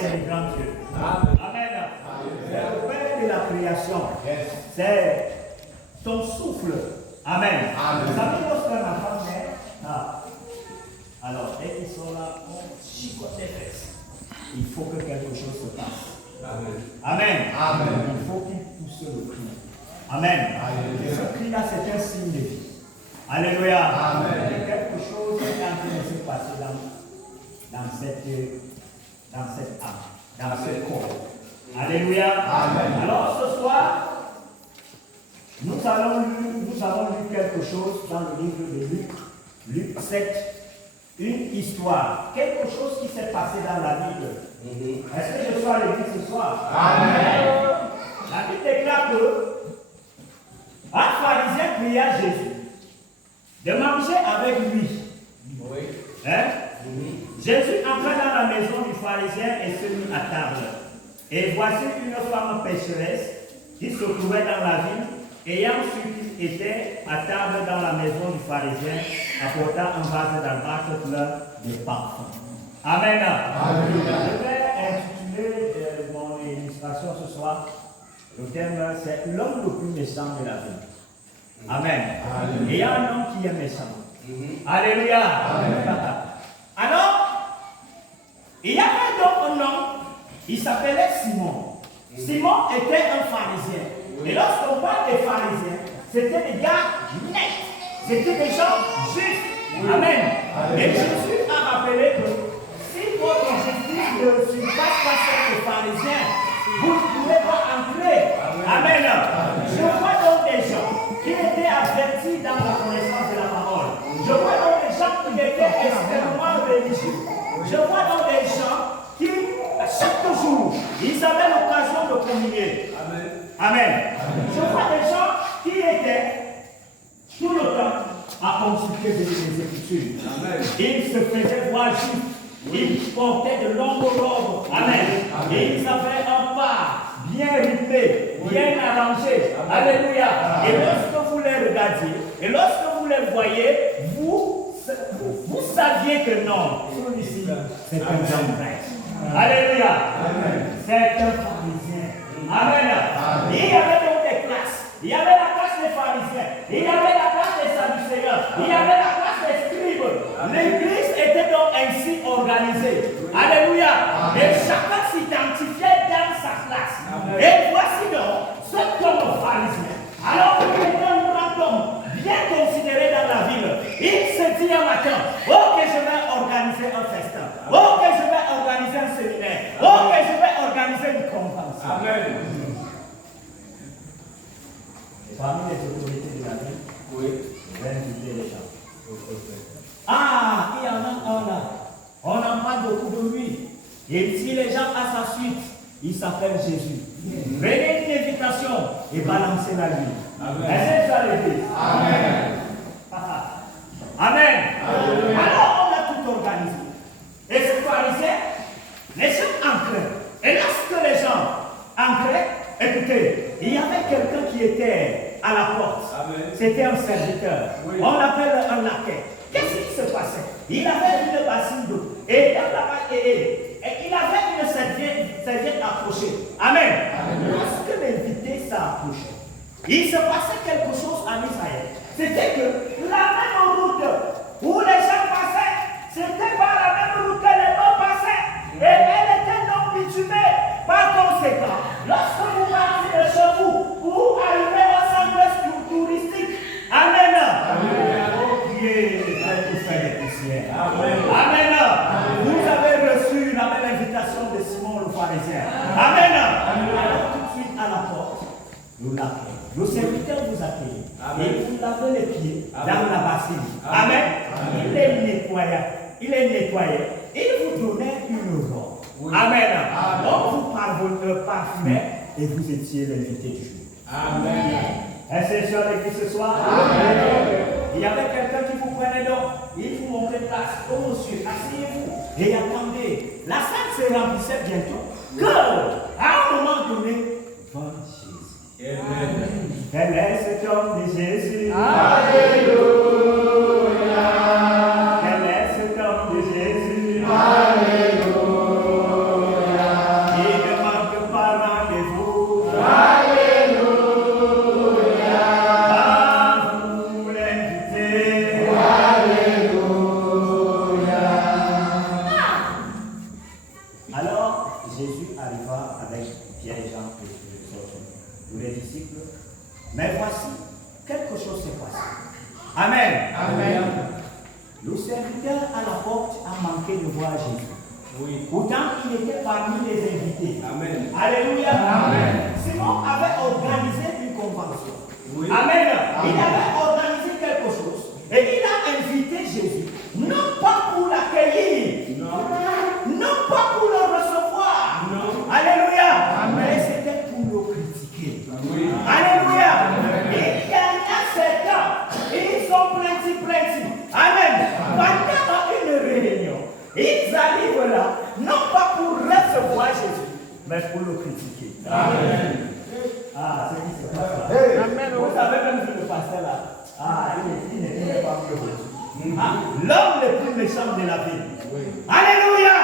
C'est le grand Dieu. Amen. C'est le Père de la création. C'est ton souffle. Amen. Vous savez, lorsqu'un enfant naît, alors dès qu'ils sont là, on chicote les fesses. Il faut que quelque chose se passe. Amen. Il faut qu'il pousse le cri. Amen. Et ce cri-là, c'est un signe de vie. Alléluia. Et quelque chose est en train de se passer dans cette âme, dans ce corps. Alléluia. Alors ce soir, nous avons lu quelque chose dans le livre de Luc 7, une histoire, quelque chose qui s'est passé dans la Bible. Est-ce que je sois à l'église ce soir? Amen. La Bible déclare que un pharisien pria Jésus de manger avec lui. Jésus entra dans la maison du pharisien et se mit à table. Et voici une femme pécheresse qui se trouvait dans la ville, ayant su qu'il était à table dans la maison du pharisien, apportant un vase d'albâtre plein de parfum. Amen. Je vais intituler mon illustration ce soir. Le thème, c'est l'homme le plus méchant de la vie. Amen. Il y a un homme qui est méchant. Alléluia. Alors, il y avait donc un homme, il s'appelait Simon. Simon était un pharisien. Et lorsqu'on parle des pharisiens, c'était des gars nets. C'était des gens justes. Amen. Et Jésus a rappelé que si votre justice ne surpasse pas celle des pharisiens, vous ne pouvez pas entrer. Amen. Je vois donc des gens qui étaient avertis dans la connaissance de la parole. Je vois donc des gens qui étaient extrêmement religieux. Je vois donc des gens qui, chaque jour, ils avaient l'occasion de communier. Amen. Je vois des gens qui étaient tout le temps à consulter des Écritures. Ils se faisaient voir juste. Ils portaient de longues robes. Amen. Et ils avaient un pas bien rythmé, bien arrangé. Alléluia. Et lorsque vous les regardiez, et lorsque vous les voyez, vous saviez que non, celui-ci, c'est un homme vrai. Alléluia. C'est un pharisien. Amen. Il y avait donc des classes. Il y avait la classe des pharisiens. Il y avait la classe des sadducéens. Il y avait la classe des scribes. L'église était donc ainsi organisée. Alléluia. Et chacun s'identifiait dans sa classe. Et voici donc cet homme pharisien. Alors qu'il était un grand homme, bien considéré dans la ville, il se dit un matin, ok, je vais organiser un festin. Ok, je vais organiser un séminaire. Ok, je vais organiser une convention. Amen. Et parmi les autorités de la ville, je vais inviter les gens. Il y en a un là. On en parle beaucoup de lui. Et si les gens à sa suite, il s'appelle Jésus. Prenez une invitation et balancez la vie. Est-ce que ça l'église? Amen. Amen. Alors on a tout organisé. Et ce pharisien, les gens entraient. Et lorsque les gens entraient, écoutez, il y avait quelqu'un qui était à la porte. C'était un serviteur. On l'appelle un laquais. Qu'est-ce qui se passait? Il avait une bassine d'eau. Et il avait une serviette accrochée. Amen. Lorsque l'invité s'approchait, il se passait quelque chose en Israël. C'était que la même route où les gens passaient, c'était pas la même route que les gens passaient. Et elle était non bitumée. Par conséquent, lorsque vous partez de chez vous, vous arrivez au centre touristique. Amen. Amen. Vous avez reçu la même invitation de Simon le pharisien. Amen. Alors tout de suite à la porte, nous l'appelons. Le serviteur vous accueille. Et vous lavez les pieds dans la bassine. Amen. Il est nettoyé. Il vous donnait une robe. Amen. Donc vous parfumez et vous étiez l'invité du jour. Amen. Est-ce que sur l'église ce soir? Amen. Il y avait quelqu'un qui vous prenait donc. Il vous montrait place. Oh monsieur, asseyez-vous. Et attendez. La salle se remplissait bientôt. Que, à un moment donné, vint Jésus. Amen. Quel est cet homme de Jésus? Alléluia. Quel est cet homme de Jésus? Alléluia. Jésus arriva avec Pierre et Jean et tous les disciples. Mais voici, quelque chose s'est passé. Amen. Amen. Le serviteur à la porte a manqué de voir Jésus. Oui. Pourtant, il était parmi les invités. Amen. Alléluia. Amen. Simon avait organisé une convention. Oui. Amen. Amen. Il avait organisé quelque chose. Et il a invité Jésus. Non pas pour l'accueillir. Non pas pour le recevoir. Non. Alléluia. Amen. Mais c'était pour le critiquer. Oui. Alléluia. Amen. Il y a certains. Ils sont plaintifs. Amen. Pendant une réunion, ils arrivent là, non pas pour recevoir Jésus, mais pour le critiquer. Amen. Ah, c'est qui se passe là. Amen. Vous savez même si le pasteur là, il n'est pas mieux. L'homme le plus méchant de la ville. Oui. Alléluia.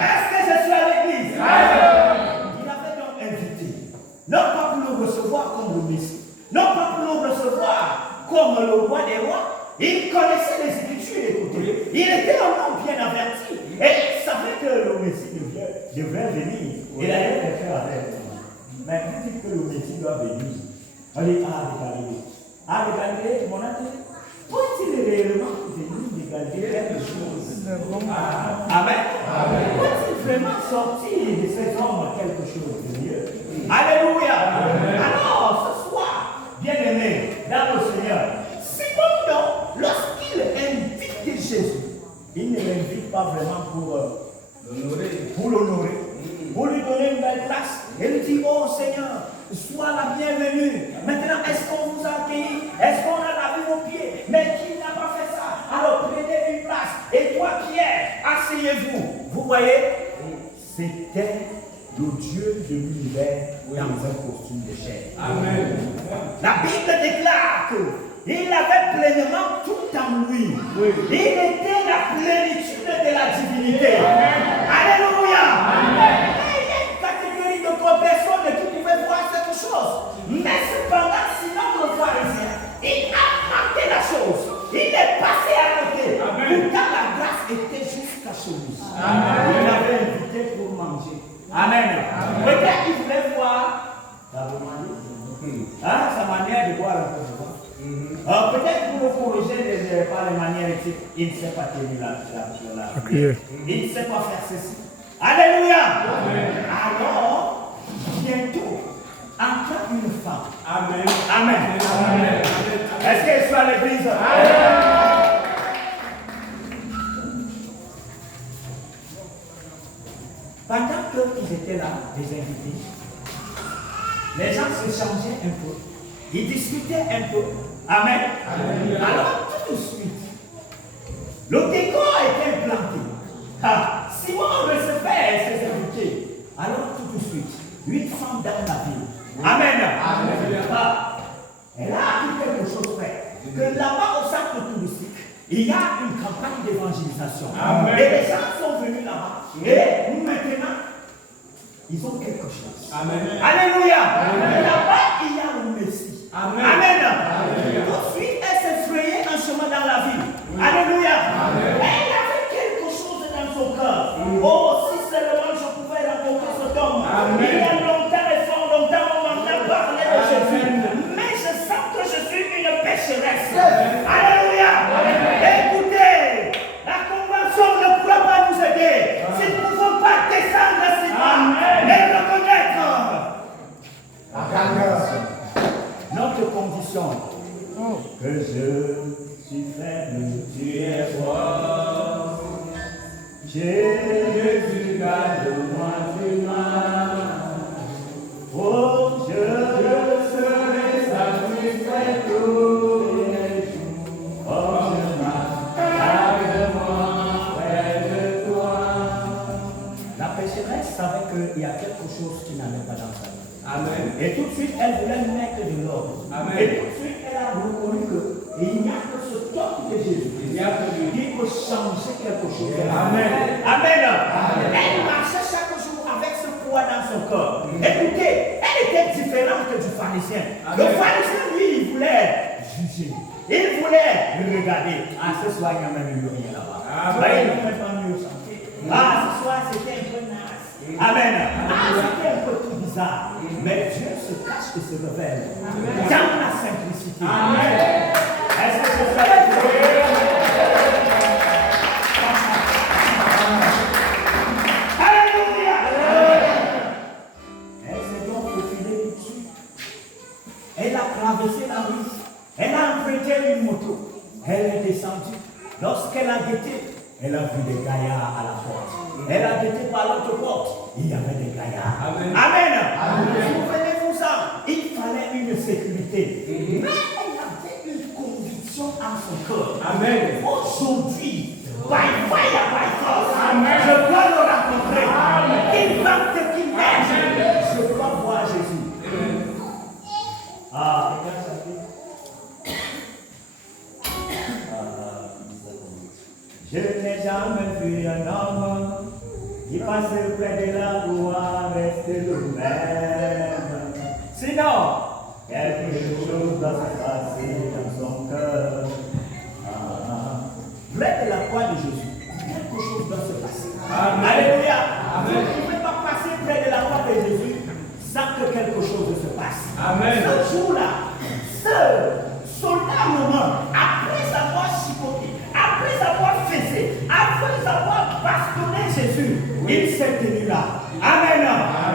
Est-ce que je suis à l'église? Il avait donc invité, non pas pour le recevoir comme le Messie, non pas pour le recevoir comme le roi des rois. Il connaissait les Écritures, écoutez. Il était un homme bien averti. Et il savait que le Messie devrait venir. Il allait le faire avec lui. Mais vous dites que le Messie doit venir. On dit, de Galilée, mon ami, faut-il réellement venir de Galilée quelque chose? Amen. Faut-il vraiment sortir de ces hommes quelque chose de mieux? Alléluia. Alors, ce soir, bien-aimés, dans le Seigneur, cependant, lorsqu'il invite Jésus, il ne l'invite pas vraiment pour l'honorer, pour lui donner une belle place. Il lui dit, oh Seigneur, sois la bienvenue. Maintenant, est-ce qu'on vous a accueilli? Est-ce qu'on a lavé vos pieds? Mais qui n'a pas fait ça? Alors prenez une place. Et toi, Pierre, asseyez-vous. Vous voyez, c'était le Dieu de l'univers dans un costume de chair. Amen. La Bible déclare qu'il avait pleinement tout en lui. Oui. Il était la plénitude de la divinité. Alléluia. Et il y a une catégorie d'autres personnes qui pouvaient voir cette chose. Mais cependant, sinon le pharisien, il a manqué la chose. Il est passé à côté. Pourtant la grâce était jusqu'à chez lui. Il l'avait invité pour manger. Amen. Peut-être qu'il voulait voir sa manière de boire un peu. Peut-être pour le corriger par les manières éthiques, il ne sait pas tenir la prière. Il ne sait pas faire ceci. Alléluia. Alors, bientôt, entre une femme. Amen. Est-ce qu'elle soit à l'église? Pendant qu'ils étaient là, les invités, les gens se changeaient un peu. Ils discutaient un peu. Amen. Alors, tout de suite, le décor était implanté. Simon recevait ses invités. Alors, tout de suite, une femme dans la ville. Amen. Elle a appris quelque chose fait. Que là-bas, au centre touristique, il y a une campagne d'évangélisation. Et les gens sont venus là-bas. Et maintenant, ils ont quelque chose. Alléluia. Là-bas, il y a le Messie. Amen. Tout de suite, elle s'est frayée un chemin dans la ville. Alléluia. Elle avait quelque chose dans son cœur. Oh, si seulement je pouvais rencontrer cet homme. Il y a longtemps et fort longtemps, on m'en a parlé de Jésus. Mais je sens que je suis une pécheresse. Alléluia. Écoutez, la convention ne pourra pas nous aider. Si nous ne pouvons pas descendre si bas et reconnaître notre condition. Que je suis faible, tu es fort. Jésus, garde-moi du mal. Oh, je serai satisfait tous les jours. Oh, je garde-moi près de toi. La pécheresse savait qu'il y a quelque chose qui n'allait pas dans sa vie. Et tout de suite, elle voulait mettre de l'ordre. Et tout de suite, elle a reconnu qu'il n'y a que ce top de Jésus qui peut changer quelque chose. Amen. Elle marchait chaque jour avec ce poids dans son corps. Écoutez, elle était différente du pharisien. Le pharisien, lui, il voulait juger. Il voulait regarder. Ce soir, il n'y a même eu rien là-bas. Ils n'ont même pas mieux chanté. Ce soir, c'était un peu naze. Amen. C'était un peu tout bizarre. Mais Dieu se cache et se révèle dans la simplicité. Amen. Est-ce que c'est ça? Alléluia. Elle s'est donc faufilée tout de suite. Elle a traversé la rue. Elle a emprunté une moto. Elle est descendue. Lorsqu'elle a guetté, elle a vu des gaillards à la porte. Elle a guetté par l'autre porte. Il y avait des gaillards. Amen. Amen. Souvenez-vous ça. Il fallait une sécurité. Mais elle avait une conviction en son cœur. Amen. Aujourd'hui, by fire, by force, je dois le rencontrer. Qu'il vente, qu'il neige. Je dois voir Jésus. Ah, je n'ai jamais vu un homme qui passe près de la gloire rester le même. Sinon, quelque chose doit se passer dans son cœur. Près de la croix de Jésus, quelque chose doit se passer. Alléluia. Vous ne pouvez pas passer près de la croix de Jésus sans que quelque chose se passe. Amen. Ce jour-là, ce soldat romain, après avoir chipoté, après avoir fessé, après avoir bastonné Jésus, il s'est tenu là. Amen.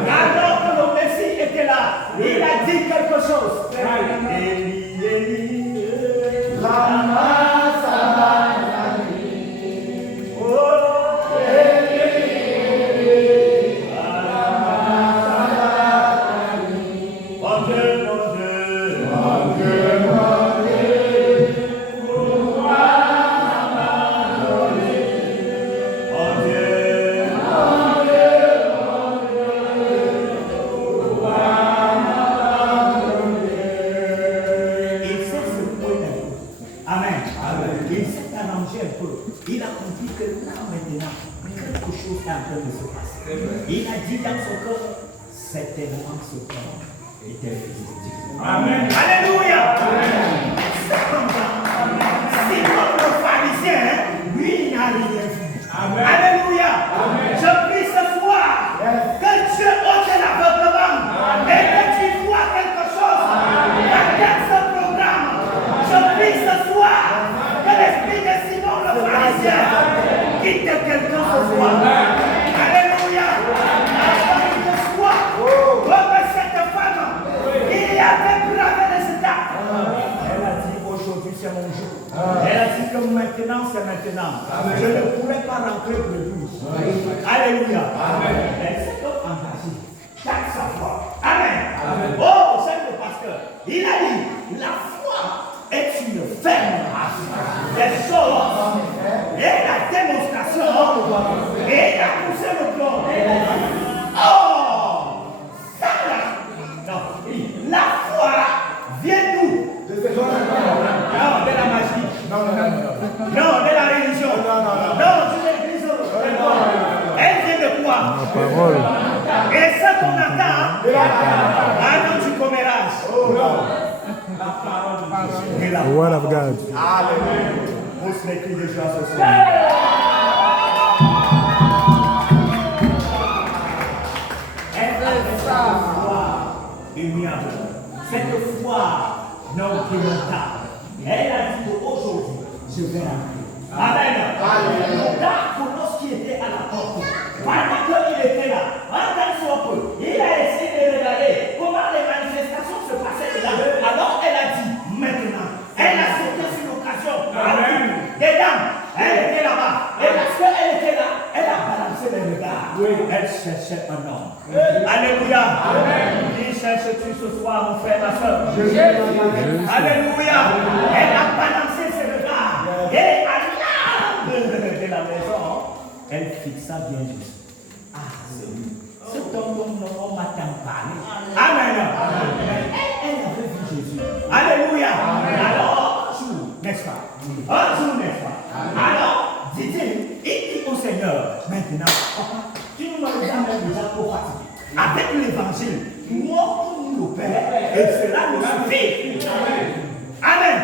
Alors que le Messie était là, il a dit quelque chose. Élie, Élie, lama sabachthani. Oh, Élie, Élie, lama sabachthani. Mon Dieu, mon Dieu, mon Dieu, mon Dieu, pourquoi m'abandonner? Mon Dieu, mon Dieu, mon Dieu, pourquoi m'abandonner? Il s'est secoué un peu. Amen. Il s'est arrangé un peu. Il a compris que là maintenant, quelque chose est en train de se passer. Il a dit dans son cœur, certainement ce corps était physique. Amen. Alléluia. Cependant, c'est comme le pharisien, lui, il n'a rien vu. Amen. Alléluia. Je prie ce soir que Dieu ôte l'aveuglement et que tu vois quelque chose dans ce programme. Je prie ce soir que l'esprit de Simon le pharisien quitte quelqu'un ce soir. Alléluia. Afin que soit comme cette femme qui avait bravé les étapes. Elle a dit aujourd'hui c'est mon jour. Elle a dit que maintenant c'est maintenant. Je ne pourrais pas rentrer plus lui. Alléluia. Mais cet homme engagé, chaque sa foi. Amen. Oh, c'est le pasteur. Il a dit la foi est une ferme des choses et la démonstration et il a poussé le plan. Oh, ça là. Non, la foi vient d'où? Non, de la magie. Non, de la religion. Non, de l'église. Elle vient de quoi? La parole. Et ça qu'on attend, non, tu commérages. The word of God. Alléluia. On se met déjà ce soir. Cette foi non remontable. Elle a dit aujourd'hui, je vais rentrer. Amen. Le gars, lorsqu'il était à la porte, pendant qu'il était là, en tant que peu, il a essayé de regarder comment les manifestations se passaient là. Alors elle a dit, maintenant, elle a sauté sur l'occasion. Amen. Des dames, elle était là-bas. Et parce qu'elle était là, elle a balancé les regards. Elle cherchait un homme. Alléluia. Amen. Qui cherches-tu ce soir, mon frère, ma soeur? Alléluia. Elle a balancé ses regards. Et à l'âme de la maison, elle fixa bien juste. Ah, c'est lui. Cet homme dont on m'a tant parlé. Amen. Elle avait vu Jésus. Alléluia. Alors, un jour, n'est-ce pas? Un jour, n'est-ce pas? Alors, dit-il, il dit au Seigneur, maintenant, papa, tu nous as même déjà trop fatigué. Avec l'évangile, moi, nous le Père, et cela nous suffit. Amen.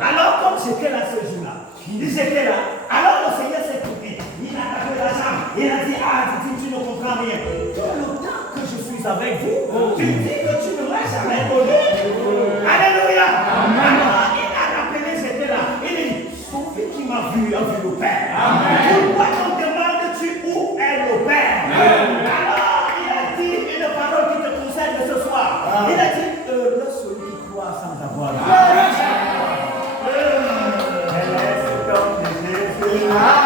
Alors, comme j'étais là ce jour-là, ils étaient là. Alors, le Seigneur s'est coupé. Il a tapé la jambe. Il a dit, ah, tu ne comprends comprends rien. Tout le temps que je suis avec vous, tu dis que tu ne m'as jamais connu. Alléluia. Alors, il a rappelé, c'était là. Il dit, Sophie qui m'a vu, a vu le Père. Pourquoi on demande-tu où est le Père? Alors, il a dit une parole qui te concerne ce soir. Il a dit, le celui qui croit sans avoir vu. Elle est ce homme de Jésus.